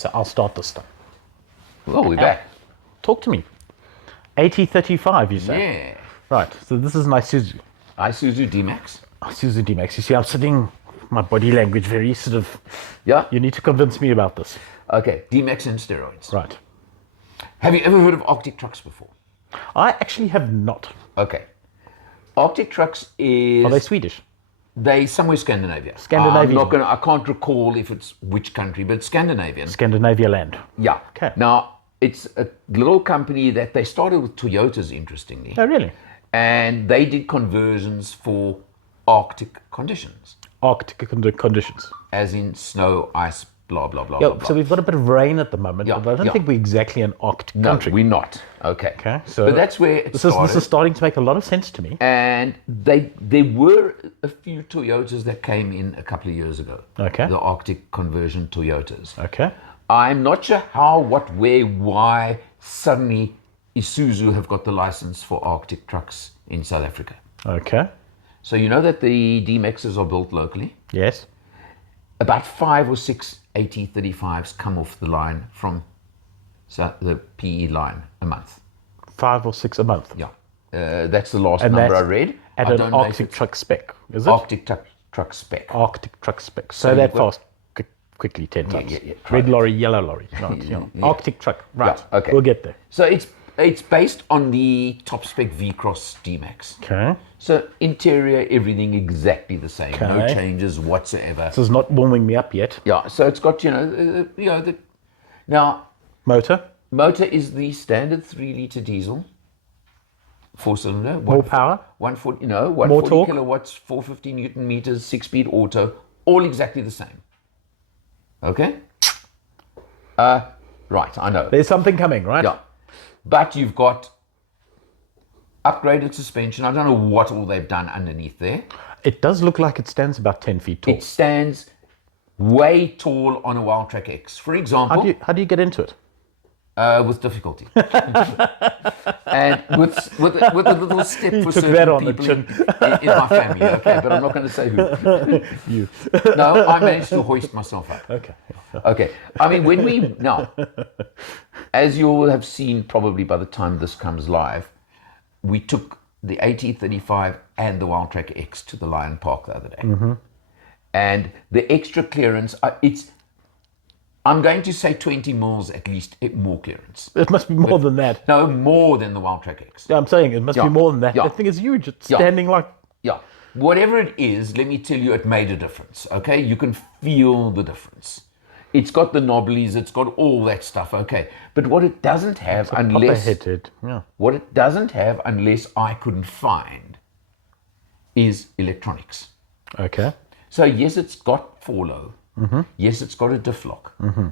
So I'll start this time. Well, we're back. Talk to me. AT35, you say? Yeah. Right, so this is my Isuzu. Isuzu D-Max. Isuzu D-Max. You see, I'm sitting, my body language very sort of, Yeah. you need to convince me about this. Okay, D-Max and steroids. Right. Have you ever heard of Arctic Trucks before? I actually have not. Okay. Arctic Trucks is... Are they Swedish? They somewhere Scandinavia. Scandinavian. I can't recall if it's which country, but it's Scandinavian. Scandinavia land. Yeah. Okay. Now, it's a little company that they started with Toyotas, interestingly. Oh, really? And they did conversions for Arctic conditions. Arctic conditions. As in snow, ice, blah, blah, blah, Yeah, blah, blah. so we've got a bit of rain at the moment, Yeah, but I don't yeah. think we're exactly an Arctic No, country. we're not. Okay. Okay, so but that's where it started. This is starting to make a lot of sense to me. And there were a few Toyotas that came in a couple of years ago. Okay. The Arctic conversion Toyotas. Okay. I'm not sure how, what, where, why suddenly Isuzu have got the license for Arctic trucks in South Africa. Okay. So you know that the D-Maxes are built locally. Yes. About 5 or 6 AT35s come off the line from the PE line a month. 5 or 6 a month. Yeah. That's the last And number that's I read. At I an don't know if Arctic it's truck spec, is it? Arctic truck spec. Arctic truck spec. So So that you've got- fast, quickly 10 times. yeah, try Red that. lorry, yellow lorry. Right, yeah. Yeah. Arctic truck. Right. Yeah, okay. We'll get there. So it's based on the top spec V-Cross D-Max. Okay. So interior, everything exactly the same. No Okay. changes whatsoever. This is not warming me up yet. Yeah, so it's got, now Motor, motor is the standard 3-liter diesel, 4-cylinder. more power. 140, 140 torque. kilowatts, 450 Newton meters, 6-speed auto, all exactly the same. Okay? Right, I know. There's something coming, right? Yeah. But you've got upgraded suspension. I don't know what all they've done underneath there. It does look like it stands about 10 feet tall. It stands way tall on a Wild Track X. For example, How do you get into it? with difficulty. And with a little step for took certain that on the people in my family. Okay, but I'm not going to say who. You. No, I managed to hoist myself up. Okay. Okay. I mean, now, as you will have seen probably by the time this comes live, we took the AT35 and the Wild Track X to the Lion Park the other day. Mm-hmm. And the extra clearance, I'm going to say 20 mils at least more clearance. It must be more than that. No, more than the Wild Track X. Yeah, I'm saying it must Yeah. be more than that. Yeah. That thing is huge. It's Yeah. standing like... Yeah. Whatever it is, let me tell you, it made a difference. Okay? You can feel the difference. It's got the knobblies, it's got all that stuff, okay. But what it doesn't have, unless Yeah. what it doesn't have, unless I couldn't find, is electronics. Okay. So yes, it's got 4-low. Mm-hmm. Yes, it's got a diff lock. Mm-hmm.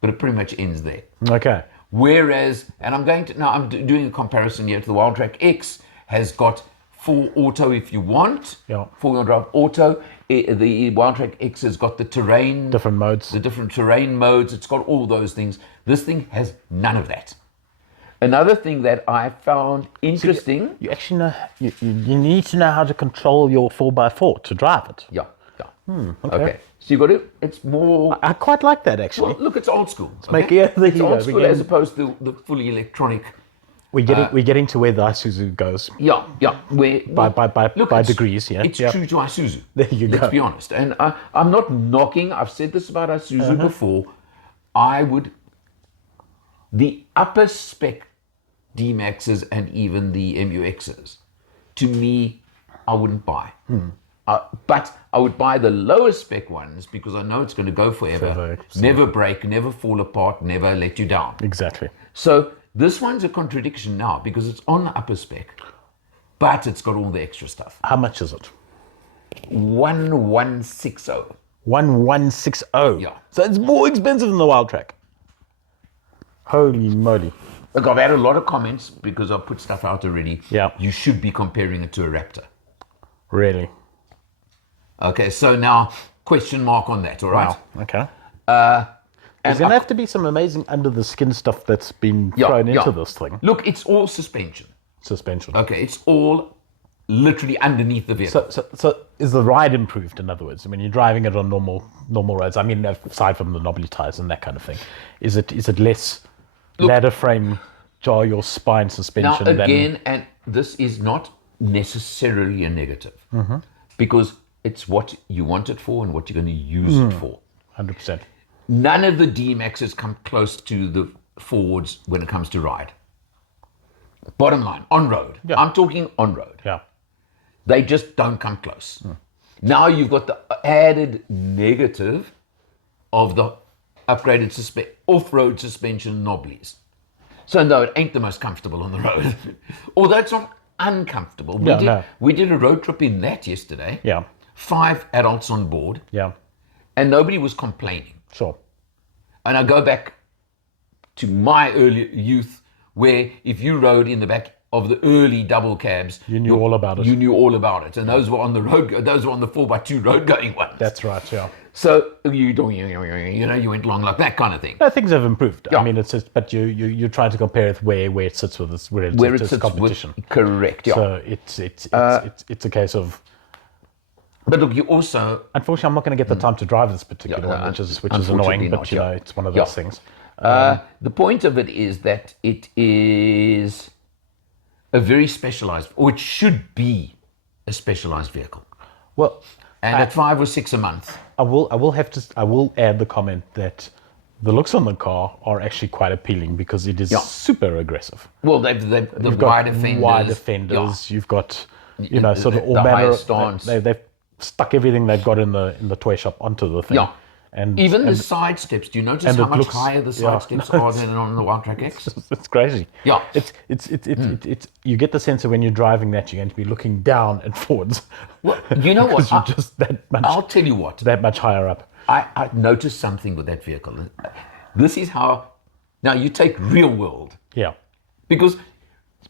But it pretty much ends there. Okay. Whereas, and I'm doing a comparison here to the Wild Track X, has got 4 auto if you want, Yeah. 4-wheel drive auto. The Wild Track X has got the terrain, Different modes. the different terrain modes. It's got all those things. This thing has none of that. Another thing that I found interesting. You actually know... You need to know how to control your 4x4 to drive it. Yeah. Okay. So you got to. It's more. I quite like that, actually. Well, look, it's old school. make- yeah, there it's you go. old school as opposed to the fully electronic. We're getting to where the Isuzu goes. Yeah. Where By degrees, yeah. It's Yeah. true to Isuzu. There you Let's go. be honest. And I'm not knocking. I've said this about Isuzu before. The upper spec D-Maxes and even the MUXs, to me, I wouldn't buy. But I would buy the lower spec ones because I know it's going to go forever. Never break, never fall apart, never let you down. Exactly. So this one's a contradiction now because it's on the upper spec, but it's got all the extra stuff. How much is it? 1160. 1160. Yeah. So it's more expensive than the Wild Track. Holy moly. Look, I've had a lot of comments because I've put stuff out already. Yeah. You should be comparing it to a Raptor. Really? Okay, so now question mark on that, all right? Wow. Okay. And There's going to have to be some amazing under the skin stuff that's been thrown into this thing. Look, it's all suspension. Suspension. Okay, it's all literally underneath the vehicle. So is the ride improved? In other words, when you're driving it on normal roads, I mean, aside from the knobbly tires and that kind of thing, is it less ladder frame jar your spine suspension? Now again, and this is not necessarily a negative, because it's what you want it for and what you're going to use it for. 100%. None of the D-Maxes come close to the Fords when it comes to ride. Bottom line, on road. Yeah. I'm talking on road. Yeah. They just don't come close. Now you've got the added negative of the upgraded off-road suspension knobblies. So no, it ain't the most comfortable on the road. Although it's not uncomfortable. We did a road trip in that yesterday. Yeah. 5 adults on board. Yeah. And nobody was complaining. Sure. And I go back to my early youth, where if you rode in the back of the early double cabs, You knew all about it. You knew all about it, and those were on the road. Those were on the 4x2 road going ones. That's right. Yeah. So you went along like that kind of thing. No, things have improved. Yeah. I mean, it's just, but you're trying to compare it where it sits with this Where it sits competition. Correct. Yeah. So it's a case of. But look, you also. Unfortunately, I'm not going to get the time to drive this particular one, which is annoying. But it's one of those things. The point of it is that it is a very specialized, or it should be a specialized vehicle. Well, and at 5 or 6 a month, I will add the comment that the looks on the car are actually quite appealing because it is super aggressive. Well, they've the wide fenders. You've got sort of all manner. They've stuck everything they've got in the toy shop onto the thing. Yeah. And even the side steps. Do you notice how much higher the side steps are than on the Wildtrak X? It's crazy. Yeah. It's you get the sense of when you're driving that you're going to be looking down and forwards. Well, you know what? You're just that much. I'll tell you what. That much higher up. I noticed something with that vehicle. This is how. Now you take real world. Yeah. Because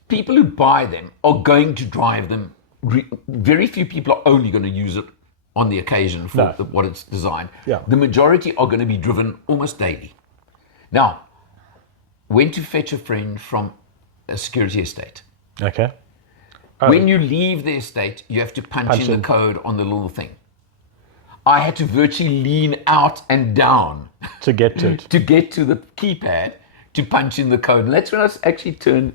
people who buy them are going to drive them. Very few people are only going to use it on the occasion for what it's designed. Yeah. The majority are going to be driven almost daily. Now, went to fetch a friend from a security estate. Okay. When you leave the estate, you have to punch in the code on the little thing. I had to virtually lean out and down to get to it. To get to the keypad to punch in the code. And that's when I actually turned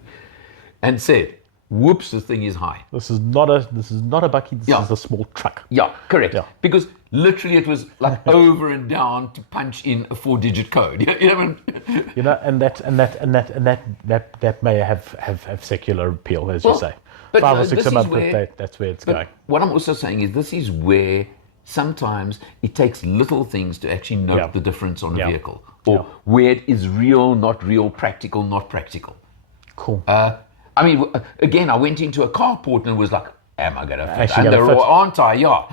and said, whoops, the thing is high. This is not a bucky, this is a small truck. Yeah, correct. Yeah. Because literally it was like over and down to punch in a 4-digit code. And that may have secular appeal, as you say. 5 or 6 a month, that's where it's going. What I'm also saying is this is where sometimes it takes little things to actually note the difference on a vehicle. Or where it is real, not real, practical, not practical. Cool. I mean, again, I went into a carport and was like, am I going to fit under or aren't I? Yeah.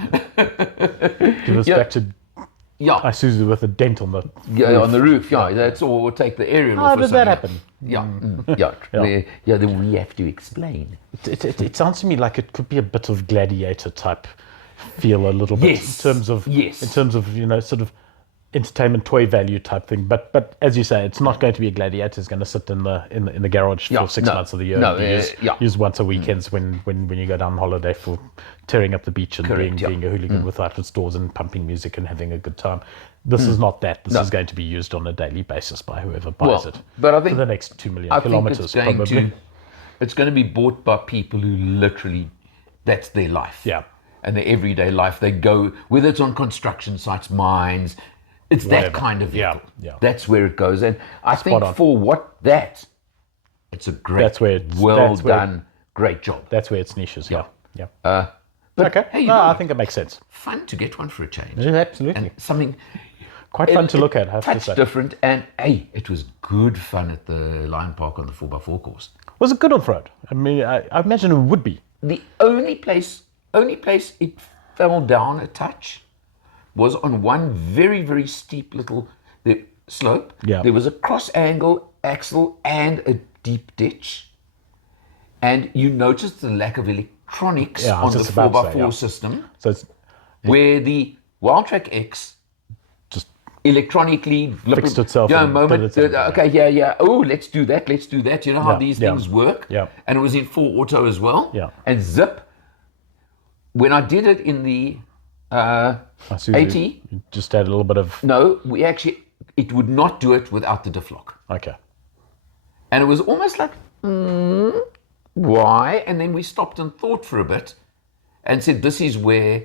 Give us back to Isuzu with a dent on the roof. On the roof, that's all. We'll take the aerial off. How did that happen? Then we have to explain. It sounds to me like it could be a bit of gladiator type feel a little bit in terms of sort of entertainment toy value type thing, but as you say, it's not going to be a gladiator. It's going to sit in the garage for 6 months of the year. Use once a weekends when you go down holiday for tearing up the beach and being a hooligan with outfit stores and pumping music and having a good time. This is not that. This is going to be used on a daily basis by whoever buys it. But I think for the next 2 million kilometers, probably. It's going to be bought by people who literally, that's their life. Yeah. And their everyday life. They go, whether it's on construction sites, mines. It's that kind of vehicle. Yeah. That's where it goes. And I think for it's a great, great job. That's where it's niches, yeah. But okay. Hey, I think it makes sense. Fun to get one for a change. Yeah, absolutely. And something quite fun to look at, I have to say. Different. And hey, it was good fun at the Lion Park on the 4x4 course. Was it good off-road? I mean, I imagine it would be. The only place it fell down a touch was on one very, very steep little slope. Yeah. There was a cross angle axle and a deep ditch. And you noticed the lack of electronics on the 4x4 system. So it's where the Wildtrak X just electronically fixed itself. Oh, let's do that. You know how these things work? Yeah. And it was in full auto as well. Yeah. And zip, when I did it in the Isuzu, 80, you just add a little bit of... no, it would not do it without the diff lock. Okay. And it was almost like, why? And then we stopped and thought for a bit and said, this is where,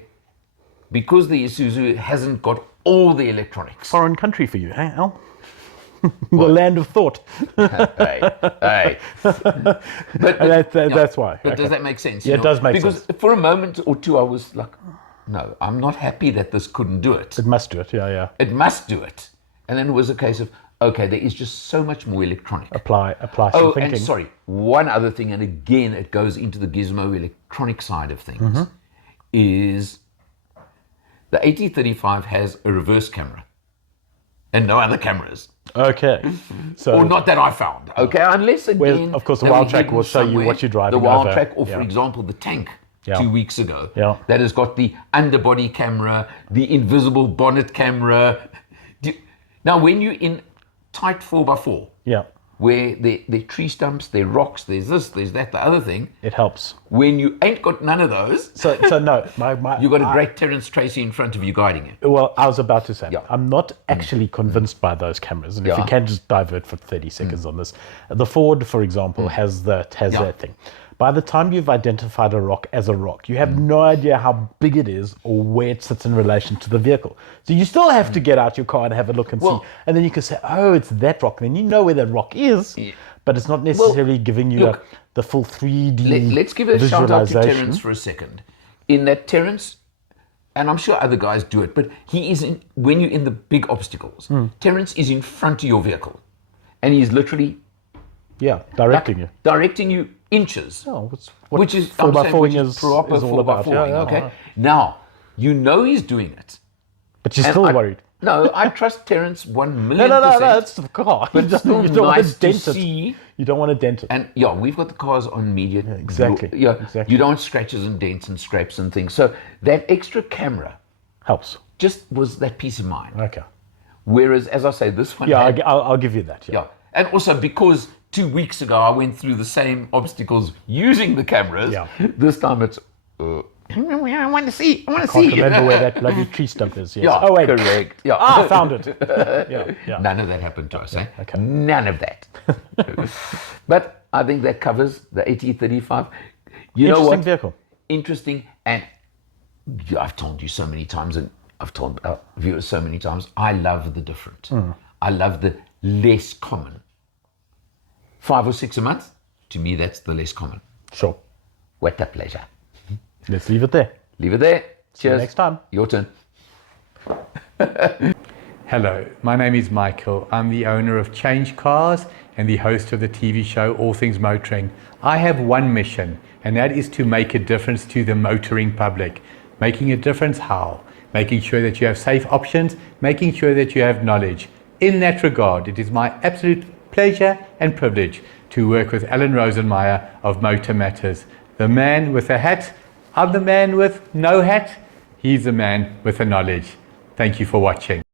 because the Isuzu hasn't got all the electronics. Foreign country for you, hey, Al? The land of thought. Hey. But that's why. But Okay. does that make sense? Yeah, it does make sense. Because for a moment or two, I was like, no, I'm not happy that this couldn't do it. It must do it, yeah. It must do it. And then it was a case of, okay, there is just so much more electronic. Apply some thinking. And sorry, one other thing, and again, it goes into the gizmo electronic side of things, is the AT35 has a reverse camera and no other cameras. Okay. So, Or not that I found. Okay, unless again, of course, the they Wild were Track hidden will show you somewhere. what you're driving The Wild over. Track, or Yeah. for example, the Tank Yeah. 2 weeks ago, Yeah. that has got the underbody camera, the invisible bonnet camera. Now, when you're in tight 4x4, yeah, where there are tree stumps, there are rocks, there's this, there's that, the other thing. it helps. When you ain't got none of those, So no, you've got a great Terence Tracy in front of you guiding you. Well, I was about to say, Yeah. I'm not actually convinced by those cameras. And if Yeah. you can just divert for 30 seconds on this, the Ford, for example, has that thing. By the time you've identified a rock as a rock, you have no idea how big it is or where it sits in relation to the vehicle. So you still have to get out your car and have a look and see. And then you can say, oh, it's that rock. Then you know where that rock is, but it's not necessarily giving you look, the full 3D Let's give a shout out to visualization. Terence for a second. In that Terence, and I'm sure other guys do it, but he is in, when you're in the big obstacles, Terence is in front of your vehicle. And he's literally Yeah, directing you inches. Oh, which is 4x4 is proper is all about. 4x4, Yeah, okay? Now, you know he's doing it. But you're still worried. No, I trust Terence 1,000,000%. No, that's the car. But it's still you don't nice want to to dent it. see. You don't want to dent it. And yeah, we've got the cars on media. Exactly. Yeah, exactly. You don't want scratches and dents and scrapes and things. So that extra camera Helps. just was that peace of mind. Okay. Whereas, as I say, this one Yeah, had, I'll give you that. yeah. And also because 2 weeks ago I went through the same obstacles using the cameras, Yeah. this time it's, I want to see. Can't remember where that bloody tree stump is. Yes. Yeah, Oh, wait. correct. Yeah. I found it. Yeah. None of that happened to us, eh? Okay. None of that. But I think that covers the AT35. You know Interesting what? vehicle. Interesting. And I've told you so many times, and I've told viewers so many times, I love the different. I love the less common. 5 or 6 a month, to me, that's the less common. Sure. What a pleasure. Let's leave it there. Leave it there. Cheers. See you next time. Your turn. Hello, my name is Michael. I'm the owner of CHANGECARS and the host of the TV show All Things Motoring. I have one mission, and that is to make a difference to the motoring public. Making a difference how? Making sure that you have safe options, making sure that you have knowledge. In that regard, it is my absolute pleasure and privilege to work with Alan Rosenmeyer of MotorMatters. The man with a hat, I'm the man with no hat. He's the man with the knowledge. Thank you for watching.